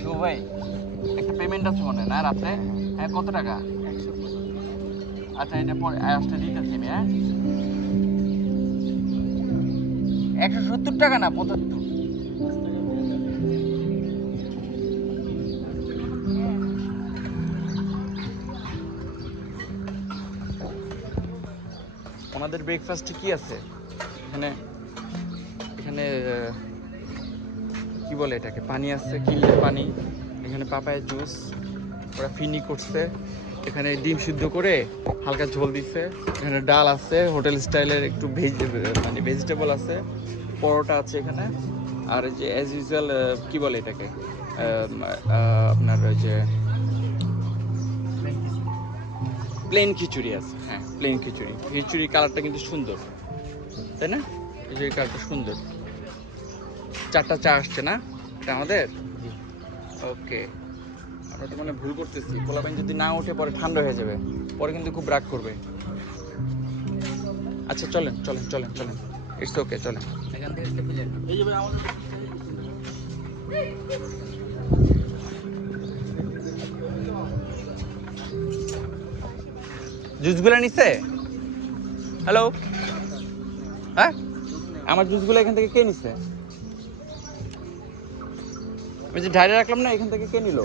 শুভ ভাই একটা পেমেন্ট আছে মনে হয় না রাত্রে? হ্যাঁ, কত টাকা? আচ্ছা, এটা পরে আসতে দিতেছি আমি। হ্যাঁ, 170 টাকা না 75। ওনাদের ব্রেকফাস্টে কি আছে এখানে? এখানে কি বলে এটাকে, পানি আছে, কিনলে পানি। এখানে পাপায়া জুস, ওরা ফিনি করছে। এখানে ডিম সিদ্ধ করে হালকা ঝোল দিচ্ছে। এখানে ডাল আছে হোটেল স্টাইলের, একটু মানে ভেজিটেবল আছে, পরোটা আছে এখানে। আর এই যে অ্যাজ ইউজুয়াল কি বলে এটাকে, আপনার ওই যে প্লেন খিচুড়ি আছে। হ্যাঁ, প্লেন খিচুড়ি। খিচুড়ি কালারটা কিন্তু সুন্দর, তাই না? খিচুড়ি কালারটা সুন্দর। 4টা চা আসছে না এটা আমাদের? ওকে। আমরা তো মানে ভুল করতেছি, পোলাপাইন যদি না উঠে পরে ঠান্ডা হয়ে যাবে, পরে কিন্তু খুব রাগ করবে। আচ্ছা চলেন চলেন চলেন চলেন, ইটস ওকে, চলেন। এখান থেকে এই যে ভাই আমাদের জুসগুলো নিছে। হ্যালো, হ্যাঁ, আমার জুসগুলো এখান থেকে কে নিছে? আমি যে ঢাইরে রাখলাম না, এখান থেকে কে নিল?